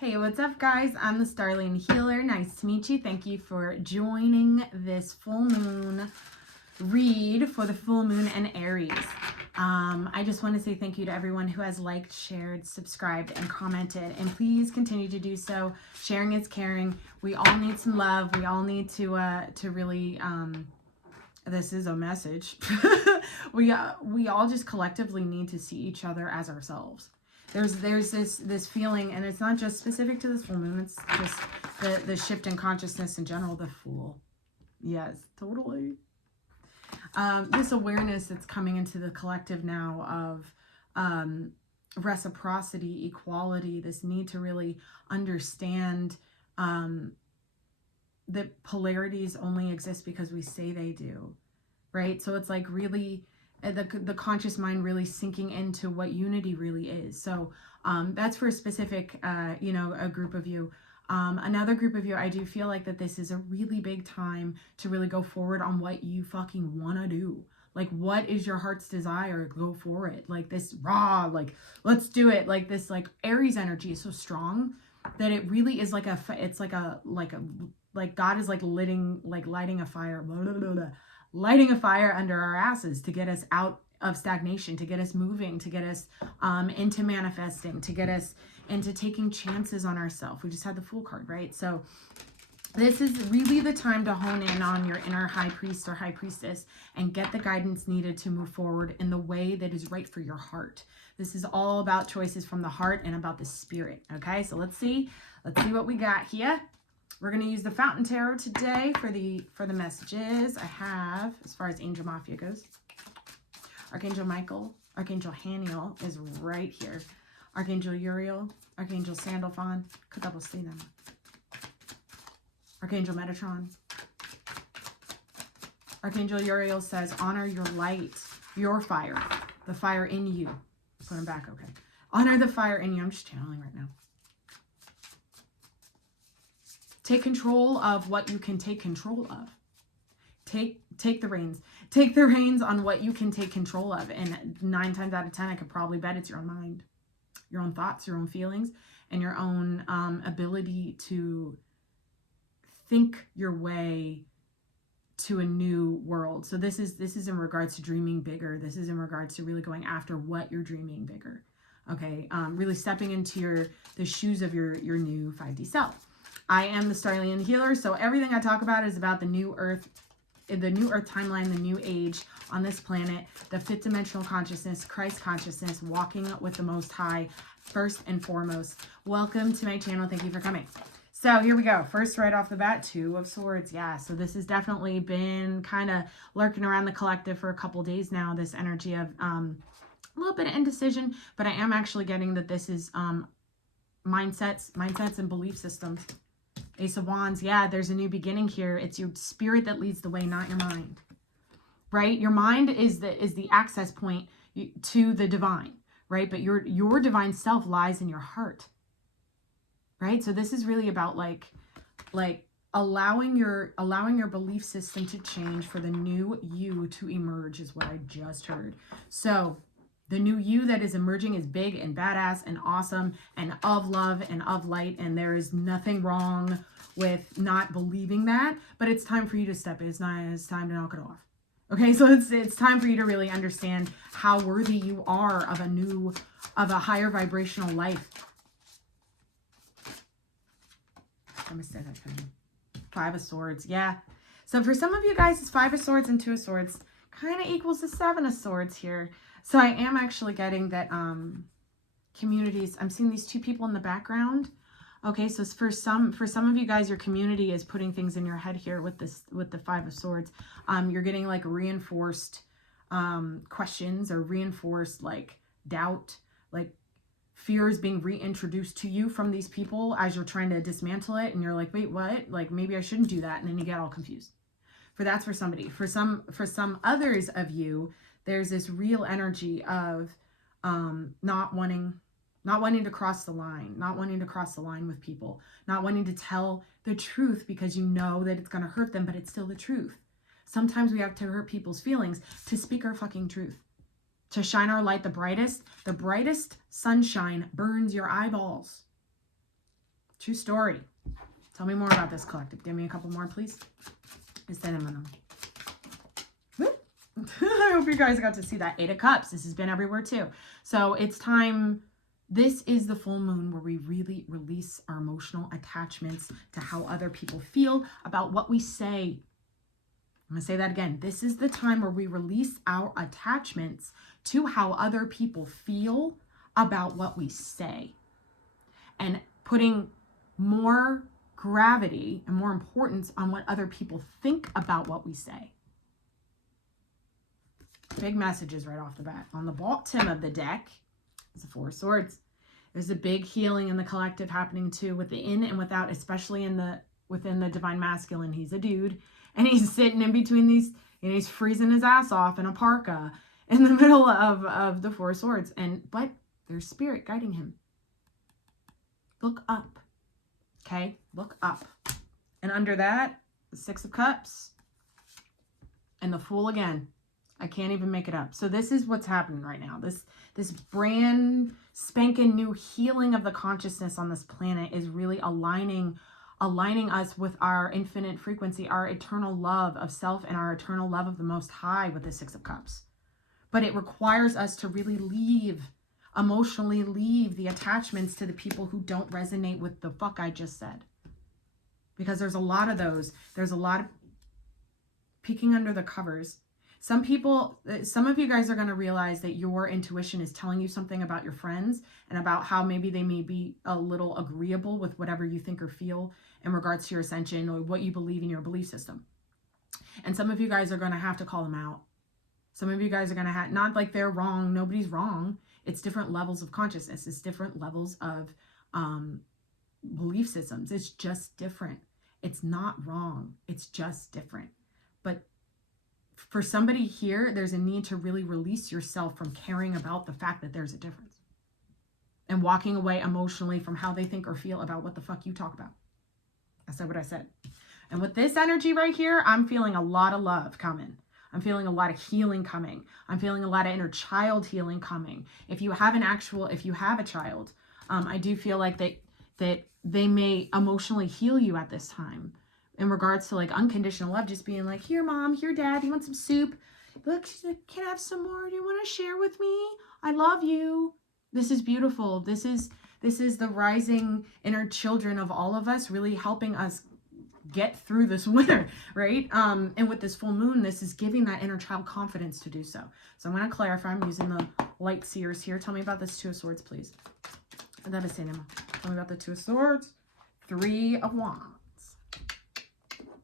Hey, what's up, guys? I'm the Starlian Healer. Nice to meet you. Thank you for joining this full moon read for the full moon and Aries. I just want to say thank you to everyone who has liked, shared, subscribed, and commented. And please continue to do so. Sharing is caring. We all need some love. We all need to really... this is a message. we all just collectively need to see each other as ourselves. There's this feeling, and it's not just specific to this full moon, it's just the shift in consciousness in general. The Fool. Yes, totally. This awareness that's coming into the collective now of reciprocity, equality, this need to really understand that polarities only exist because we say they do, right? So it's like really the conscious mind really sinking into what unity really is. So that's for a specific, a group of you. Another group of you, I do feel like that this is a really big time to really go forward on what you fucking want to do. Like, what is your heart's desire? Go for it. Like this raw, like, let's do it. Like this, like Aries energy is so strong that it really is like like God is like lighting a fire, lighting a fire under our asses to get us out of stagnation, to get us moving, to get us into manifesting, to get us into taking chances on ourselves. We just had the Fool card, right? So this is really the time to hone in on your inner high priest or high priestess and get the guidance needed to move forward in the way that is right for your heart. This is all about choices from the heart and about the spirit. Okay, so let's see what we got here. We're going to use the Fountain Tarot today for the messages. I have, as far as Angel Mafia goes, Archangel Michael, Archangel Haniel is right here. Archangel Uriel, Archangel Sandalphon, Kadabostina, Archangel Metatron. Archangel Uriel says, honor your light, your fire, the fire in you. Put them back, okay. Honor the fire in you. I'm just channeling right now. Take control of what you can take control of. Take the reins. Take the reins on what you can take control of. And 9 times out of 10, I could probably bet it's your own mind, your own thoughts, your own feelings, and your own ability to think your way to a new world. So this is in regards to dreaming bigger. This is in regards to really going after what you're dreaming bigger. Okay, really stepping into the shoes of your new 5D self. I am the Starlian Healer, so everything I talk about is about the new earth timeline, the new age on this planet, the fifth dimensional consciousness, Christ consciousness, walking with the Most High, first and foremost. Welcome to my channel. Thank you for coming. So here we go. First, right off the bat, 2 of Swords. Yeah, so this has definitely been kind of lurking around the collective for a couple days now, this energy of a little bit of indecision, but I am actually getting that this is mindsets and belief systems. Ace of Wands, yeah, there's a new beginning here. It's your spirit that leads the way, not your mind, right? Your mind is the access point to the divine, right? But your divine self lies in your heart, right? So this is really about like allowing your belief system to change for the new you to emerge is what I just heard. So the new you that is emerging is big and badass and awesome and of love and of light. And there is nothing wrong with not believing that, but it's time for you to step in. It's time to knock it off. Okay, so it's time for you to really understand how worthy you are of a higher vibrational life. Let me say that again. 5 of Swords, yeah. So for some of you guys, it's 5 of Swords and 2 of Swords kind of equals the 7 of Swords here. So I am actually getting that communities, I'm seeing these 2 people in the background. Okay, so for some of you guys, your community is putting things in your head here with the 5 of Swords. You're getting like reinforced questions or reinforced like doubt, like fear is being reintroduced to you from these people as you're trying to dismantle it, and you're like, wait, what? Like maybe I shouldn't do that, and then you get all confused. That's for somebody. For some others of you, there's this real energy of not wanting to cross the line, not wanting to cross the line with people, not wanting to tell the truth because you know that it's going to hurt them, but it's still the truth. Sometimes we have to hurt people's feelings to speak our fucking truth, to shine our light the brightest. The brightest sunshine burns your eyeballs. True story. Tell me more about this collective. Give me a couple more, please. I hope you guys got to see that. 8 of Cups. This has been everywhere too. So it's time. This is the full moon where we really release our emotional attachments to how other people feel about what we say. I'm going to say that again. This is the time where we release our attachments to how other people feel about what we say. And putting more gravity and more importance on what other people think about what we say. Big messages right off the bat. On the bottom of the deck is the 4 of Swords. There's a big healing in the collective happening too, within and without, especially within the divine masculine. He's a dude, and he's sitting in between these, and he's freezing his ass off in a parka in the middle of the 4 of Swords. But there's spirit guiding him. Look up. Okay? Look up. And under that, the 6 of Cups and the Fool again. I can't even make it up. So this is what's happening right now. This brand spanking new healing of the consciousness on this planet is really aligning us with our infinite frequency, our eternal love of self and our eternal love of the Most High with the 6 of Cups. But it requires us to really emotionally leave the attachments to the people who don't resonate with the fuck I just said. Because there's a lot of those. There's a lot of peeking under the covers. Some of you guys are going to realize that your intuition is telling you something about your friends and about how maybe they may be a little agreeable with whatever you think or feel in regards to your ascension or what you believe in your belief system. And some of you guys are going to have to call them out. Some of you guys are going to have, not like they're wrong. Nobody's wrong. It's different levels of consciousness. It's different levels of belief systems. It's just different. It's not wrong. It's just different. But for somebody here, there's a need to really release yourself from caring about the fact that there's a difference and walking away emotionally from how they think or feel about what the fuck you talk about. I said what I said. And with this energy right here, I'm feeling a lot of love coming. I'm feeling a lot of healing coming. I'm feeling a lot of inner child healing coming. If you have a child, I do feel like that they may emotionally heal you at this time. In regards to like unconditional love, just being like, here, mom, here, dad, you want some soup? Look, can I have some more? Do you want to share with me? I love you. This is beautiful. This is the rising inner children of all of us really helping us get through this winter, right? And with this full moon, this is giving that inner child confidence to do so. So I'm going to clarify. I'm using the light seers here. Tell me about this 2 of Swords, please. Tell me about the 2 of Swords. 3 of Wands.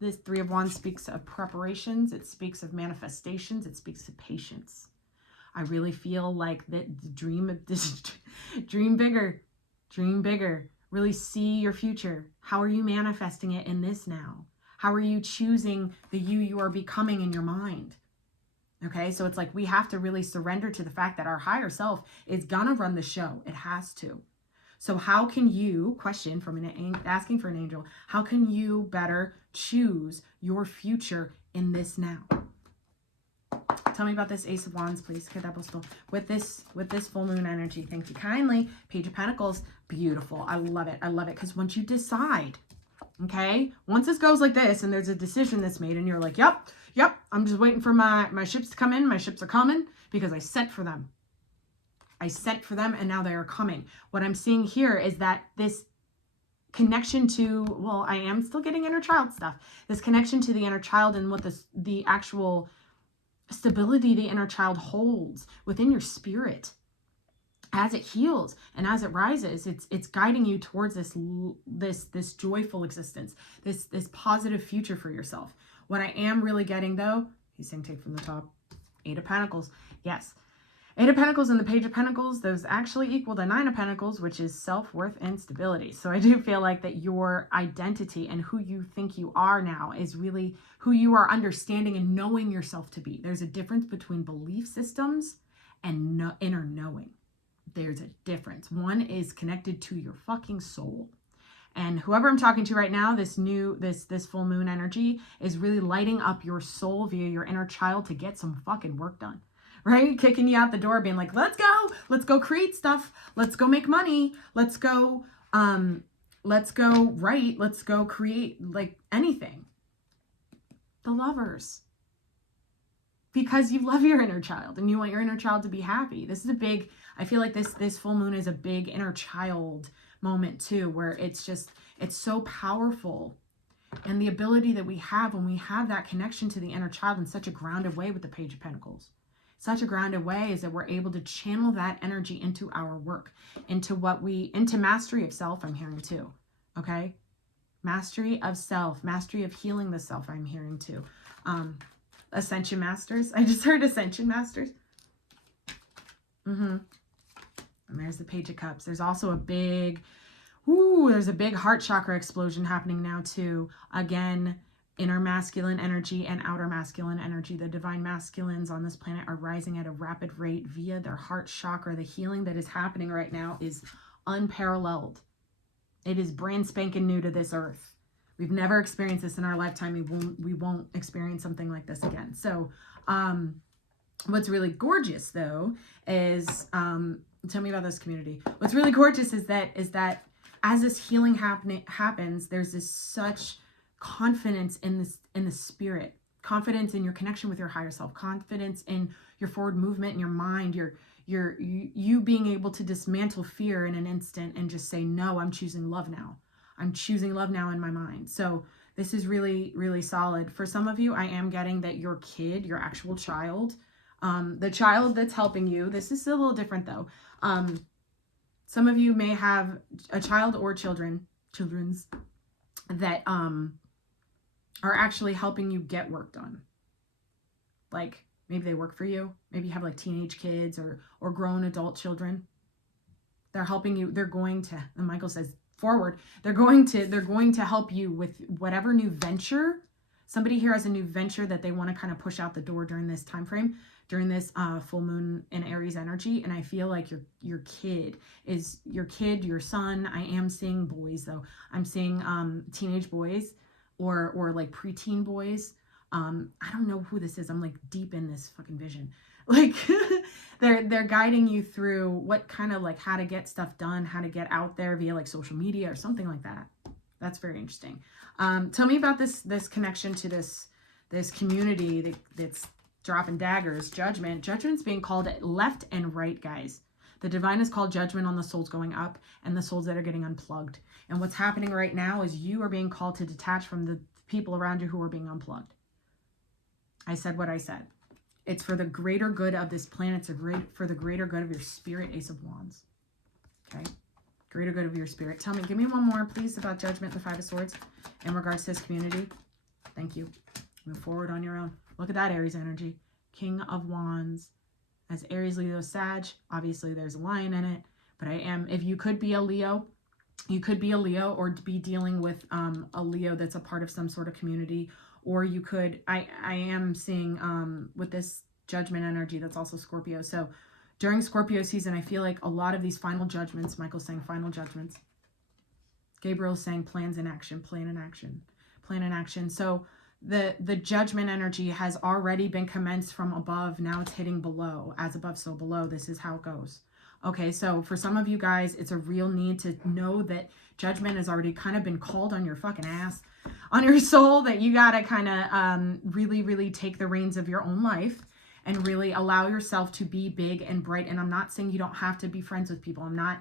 This 3 of Wands speaks of preparations. It speaks of manifestations. It speaks of patience. I really feel like that dream bigger, dream bigger. Really see your future. How are you manifesting it in this now? How are you choosing the you are becoming in your mind? Okay, so it's like we have to really surrender to the fact that our higher self is gonna run the show. It has to. So how can you, asking for an angel, how can you better choose your future in this now? Tell me about this Ace of Wands, please. With this full moon energy, thank you kindly. Page of Pentacles, beautiful. I love it. I love it. Because once you decide, okay, once this goes like this and there's a decision that's made and you're like, yep, I'm just waiting for my ships to come in. My ships are coming because I sent for them. And now they are coming. What I'm seeing here is that this connection to, well, I am still getting inner child stuff. This connection to the inner child and what the actual stability the inner child holds within your spirit as it heals and as it rises, it's guiding you towards this joyful existence, this positive future for yourself. What I am really getting though, he's saying take from the top, 8 of Pentacles. Yes. 8 of Pentacles and the Page of Pentacles, those actually equal to 9 of Pentacles, which is self-worth and stability. So I do feel like that your identity and who you think you are now is really who you are understanding and knowing yourself to be. There's a difference between belief systems and inner knowing. There's a difference. One is connected to your fucking soul. And whoever I'm talking to right now, this full moon energy is really lighting up your soul via your inner child to get some fucking work done. Right? Kicking you out the door, being like, let's go create stuff. Let's go make money. Let's go let's go write, let's go create, like anything. The Lovers. Because you love your inner child and you want your inner child to be happy. This is a big, I feel like this full moon is a big inner child moment too, where it's so powerful. And the ability that we have when we have that connection to the inner child in such a grounded way with the Page of Pentacles. Such a grounded way is that we're able to channel that energy into our work, into mastery of self, I'm hearing too. Okay? Mastery of self, mastery of healing the self, I'm hearing too. Ascension Masters. I just heard Ascension Masters. And there's the Page of Cups. There's also a big, there's a big heart chakra explosion happening now too. Again, inner masculine energy and outer masculine energy. The divine masculines on this planet are rising at a rapid rate via their heart chakra. The healing that is happening right now is unparalleled. It is brand spanking new to this earth. We've never experienced this in our lifetime. We won't experience something like this again. So what's really gorgeous though is, tell me about this community. What's really gorgeous is that as this healing happens, there's this such confidence in the spirit, confidence in your connection with your higher self, confidence in your forward movement in your mind, you being able to dismantle fear in an instant and just say, no, I'm choosing love now. I'm choosing love now in my mind. So this is really, really solid. For some of you, I am getting that your kid, your actual child, the child that's helping you, this is a little different though. Some of you may have a child or children's that are actually helping you get work done. Like maybe they work for you. Maybe you have like teenage kids or grown adult children. They're helping you. They're going to, and Michael says, forward, they're going to help you with whatever new venture. Somebody here has a new venture that they want to kind of push out the door during this time frame, during this full moon in Aries energy. And I feel like your kid, your son. I am seeing boys though. I'm seeing teenage boys or like preteen boys. I don't know who this is. I'm like deep in this fucking vision. Like they're guiding you through what kind of like how to get stuff done, how to get out there via like social media or something like that. That's very interesting. Tell me about this connection to this community that's dropping daggers. Judgment's being called left and right, guys. The divine is called judgment on the souls going up and the souls that are getting unplugged. And what's happening right now is you are being called to detach from the people around you who are being unplugged. I said what I said. It's for the greater good of this planet. It's for the greater good of your spirit, Ace of Wands. Okay? Greater good of your spirit. Tell me, give me one more, please, about Judgment and the Five of Swords in regards to this community. Thank you. Move forward on your own. Look at that Aries energy. King of Wands. As Aries, Leo, Sag, obviously there's a lion in it. But if you could be a Leo, you could be a Leo or be dealing with a Leo that's a part of some sort of community. Or you could, I am seeing with this Judgment energy, that's also Scorpio. So during Scorpio season, I feel like a lot of these final judgments, Michael's saying final judgments. Gabriel's saying plans in action, plan in action, plan in action. So the Judgment energy has already been commenced from above. Now it's hitting below. As above, so below. This is how it goes. Okay, so for some of you guys, it's a real need to know that Judgment has already kind of been called on your fucking ass, on your soul, that you got to kind of really, really take the reins of your own life and really allow yourself to be big and bright. And I'm not saying you don't have to be friends with people. I'm not,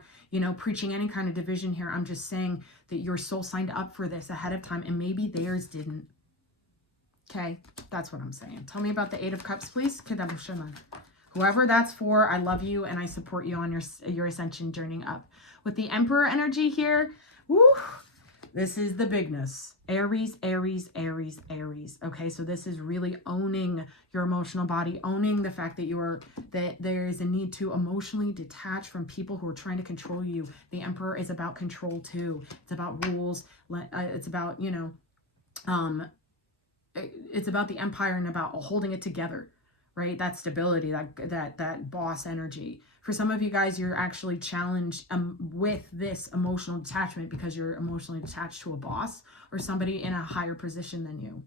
preaching any kind of division here. I'm just saying that your soul signed up for this ahead of time and maybe theirs didn't. Okay, that's what I'm saying. Tell me about the Eight of Cups, please. Whoever that's for, I love you and I support you on your ascension journey up. With the Emperor energy here, woo, this is the bigness. Aries, Aries, Aries, Aries. Okay, so this is really owning your emotional body, owning the fact that there is a need to emotionally detach from people who are trying to control you. The Emperor is about control too. It's about rules. It's about, it's about the empire and about holding it together. Right? That stability, that boss energy. For some of you guys, you're actually challenged with this emotional detachment because you're emotionally attached to a boss or somebody in a higher position than you.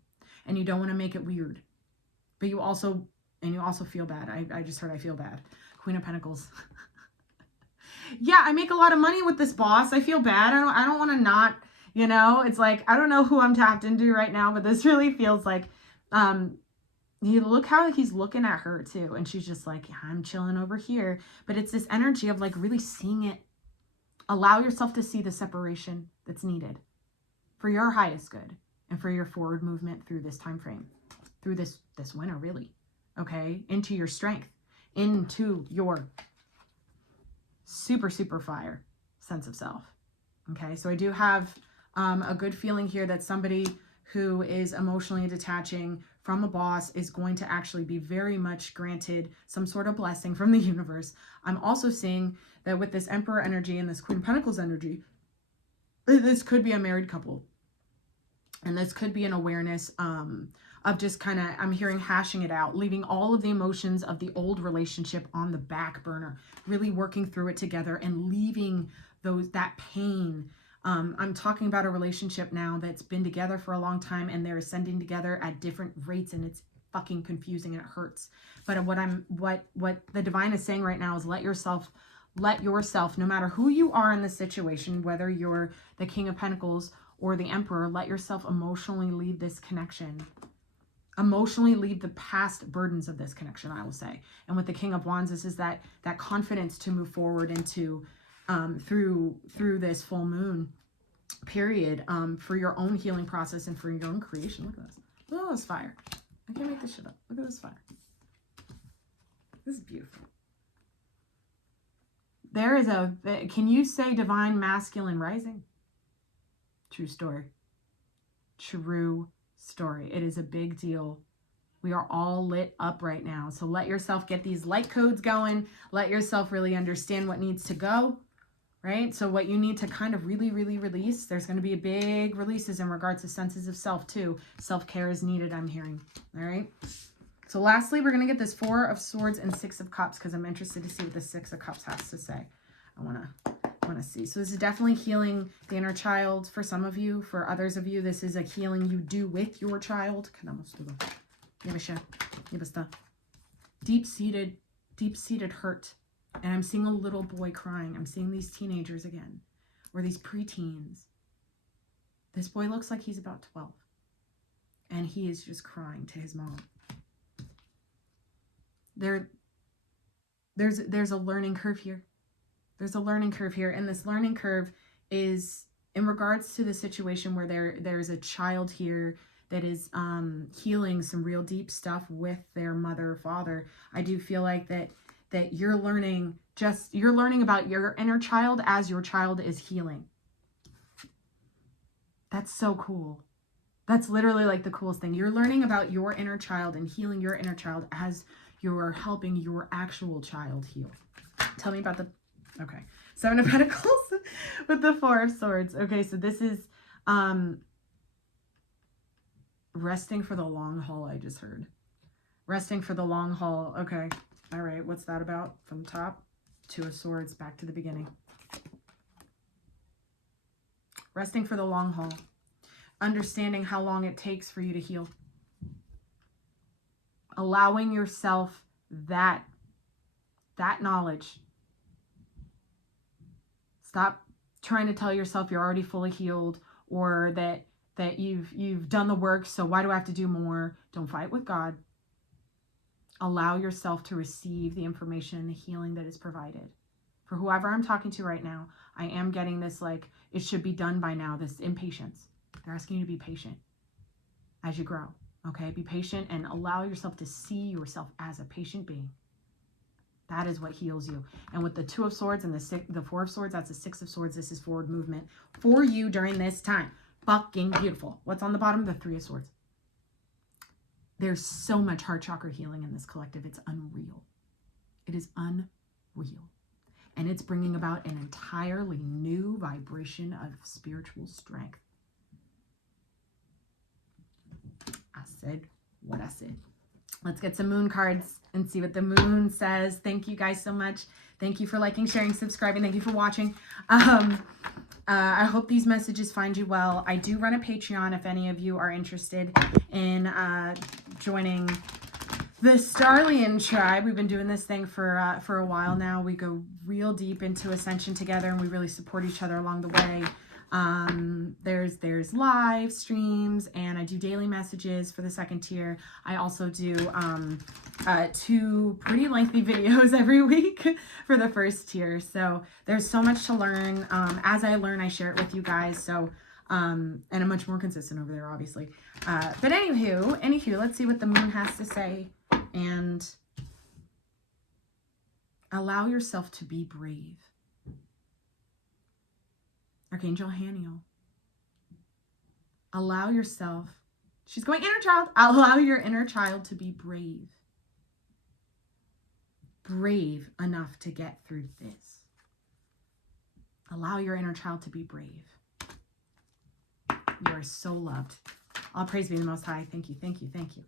And you don't want to make it weird. But you also feel bad. I just heard I feel bad. Queen of Pentacles. Yeah, I make a lot of money with this boss. I feel bad. I don't want to not, you know, it's like, I don't know who I'm tapped into right now, but this really feels like, you look how he's looking at her too. And she's just like, yeah, I'm chilling over here. But it's this energy of like really seeing it. Allow yourself to see the separation that's needed for your highest good and for your forward movement through this time frame, through this winter, really. Okay, into your strength, into your super, super fire sense of self. Okay, so I do have a good feeling here that somebody who is emotionally detaching from a boss is going to actually be very much granted some sort of blessing from the universe. I'm also seeing that with this Emperor energy and this Queen of Pentacles energy, this could be a married couple. And this could be an awareness of just kind of, I'm hearing hashing it out, leaving all of the emotions of the old relationship on the back burner, really working through it together and leaving that pain. I'm talking about a relationship now that's been together for a long time and they're ascending together at different rates, and it's fucking confusing and it hurts. But what the divine is saying right now is let yourself, no matter who you are in this situation, whether you're the King of Pentacles or the Emperor, let yourself emotionally leave this connection. Emotionally leave the past burdens of this connection, I will say. And with the King of Wands, this is that confidence to move forward into through this full moon period, for your own healing process and for your own creation. Look at this. Look at this fire. I can't make this shit up. Look at this fire. This is beautiful. There is can you say divine masculine rising? True story. True story. It is a big deal. We are all lit up right now. So let yourself get these light codes going. Let yourself really understand what needs to go, right? So what you need to kind of really, really release. There's going to be a big releases in regards to senses of self too. Self-care is needed, I'm hearing. All right. So lastly, we're going to get this 4 of Swords and 6 of Cups because I'm interested to see what the 6 of Cups has to say. I want to see. So this is definitely healing the inner child for some of you. For others of you, this is a healing you do with your child. Deep-seated hurt. And I'm seeing a little boy crying. I'm seeing these teenagers again, or these preteens. This boy looks like he's about 12. And he is just crying to his mom. There's a learning curve here. There's a learning curve here, and this learning curve is in regards to the situation where there's a child here that is healing some real deep stuff with their mother or father. I do feel like that you're learning about your inner child as your child is healing. That's so cool. That's literally like the coolest thing. You're learning about your inner child and healing your inner child as you're helping your actual child heal. Tell me about okay. 7 of Pentacles with the 4 of Swords. Okay, so this is resting for the long haul, I just heard. Resting for the long haul. Okay. All right. What's that about? From the top, 2 of Swords, back to the beginning. Resting for the long haul. Understanding how long it takes for you to heal. Allowing yourself that knowledge. Stop trying to tell yourself you're already fully healed, or that you've done the work, so why do I have to do more? Don't fight with God. Allow yourself to receive the information and the healing that is provided. For whoever I'm talking to right now, I am getting this like, it should be done by now, this impatience. They're asking you to be patient as you grow, okay? Be patient and allow yourself to see yourself as a patient being. That is what heals you. And with the 2 of Swords and the 4 of Swords, that's the 6 of Swords. This is forward movement for you during this time. Fucking beautiful. What's on the bottom? The 3 of Swords. There's so much heart chakra healing in this collective. It's unreal. It is unreal. And it's bringing about an entirely new vibration of spiritual strength. I said what I said. Let's get some moon cards and see what the moon says. Thank you guys so much. Thank you for liking, sharing, subscribing. Thank you for watching. I hope these messages find you well. I do run a Patreon if any of you are interested in joining The Starlian tribe, we've been doing this thing for a while now. We go real deep into ascension together, and we really support each other along the way. There's live streams, and I do daily messages for the second tier. I also do 2 pretty lengthy videos every week for the first tier. So there's so much to learn. As I learn, I share it with you guys. So and I'm much more consistent over there, obviously. But anywho, let's see what the moon has to say. And allow yourself to be brave. Archangel Haniel. Allow yourself. She's going inner child. Allow your inner child to be brave. Brave enough to get through this. Allow your inner child to be brave. You are so loved. All praise be the Most High. Thank you, thank you, thank you.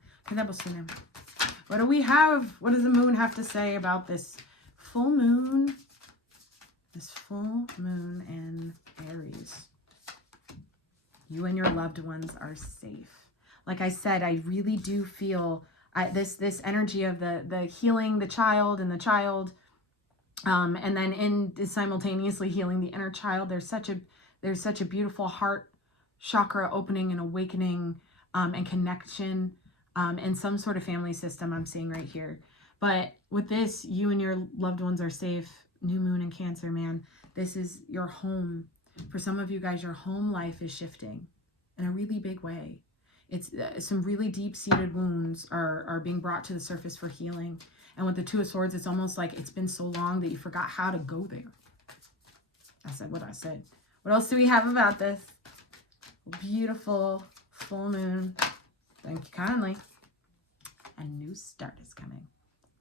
What do we have? What does the moon have to say about this full moon? This full moon in Aries. You and your loved ones are safe. Like I said, I really do feel this energy of the healing the child, and then in simultaneously healing the inner child. There's such a beautiful heart chakra opening and awakening and connection and some sort of family system I'm seeing right here. But with this, you and your loved ones are safe. New moon in Cancer, man. This is your home. For some of you guys, your home life is shifting in a really big way. It's some really deep-seated wounds are being brought to the surface for healing. And with the Two of Swords, it's almost like it's been so long that you forgot how to go there. I said what I said. What else do we have about this? Beautiful full moon. Thank you kindly. A new start is coming.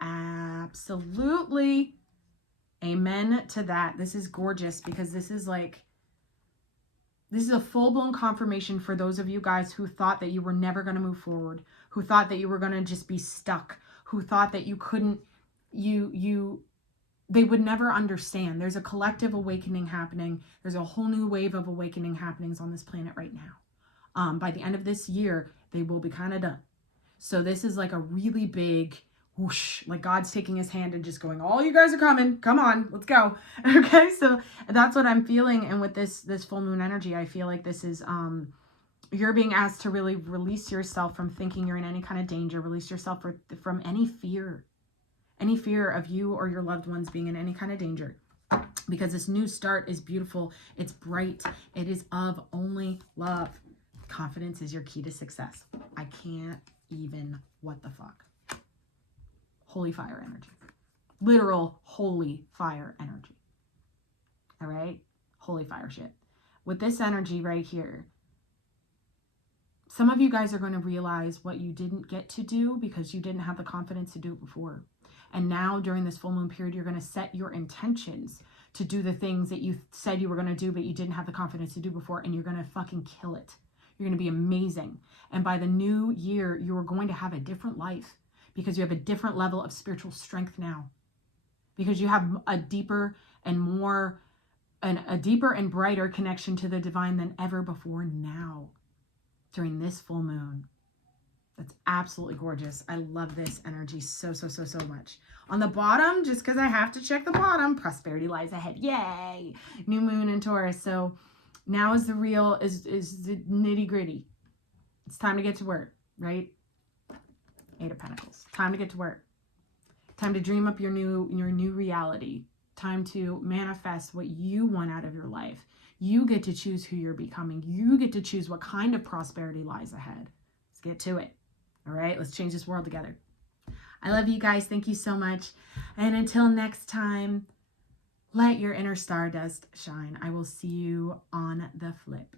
Absolutely. Amen to that. This is gorgeous, because this is a full-blown confirmation for those of you guys who thought that you were never going to move forward, who thought that you were going to just be stuck, who thought that you couldn't, they would never understand. There's a collective awakening happening. There's a whole new wave of awakening happenings on this planet right now. By the end of this year, they will be kind of done. So this is like a really big whoosh, like God's taking his hand and just going, all you guys are coming. Come on, let's go. Okay, so that's what I'm feeling. And with this full moon energy, I feel like this is, you're being asked to really release yourself from thinking you're in any kind of danger. Release yourself from any fear of you or your loved ones being in any kind of danger. Because this new start is beautiful. It's bright. It is of only love. Confidence is your key to success. I can't even, what the fuck. Holy fire energy. Literal holy fire energy. All right? Holy fire shit. With this energy right here, some of you guys are going to realize what you didn't get to do because you didn't have the confidence to do it before. And now during this full moon period, you're going to set your intentions to do the things that you said you were going to do, but you didn't have the confidence to do before, and you're going to fucking kill it. You're going to be amazing. And by the new year, you are going to have a different life because you have a different level of spiritual strength now. Because you have a deeper and brighter connection to the divine than ever before now during this full moon. That's absolutely gorgeous. I love this energy so much. On the bottom, just because I have to check the bottom, prosperity lies ahead. Yay! New moon in Taurus. So now is the real, is the nitty gritty. It's time to get to work, right? 8 of Pentacles. Time to get to work. Time to dream up your new reality. Time to manifest what you want out of your life. You get to choose who you're becoming. You get to choose what kind of prosperity lies ahead. Let's get to it. All right, let's change this world together. I love you guys. Thank you so much. And until next time, let your inner stardust shine. I will see you on the flip.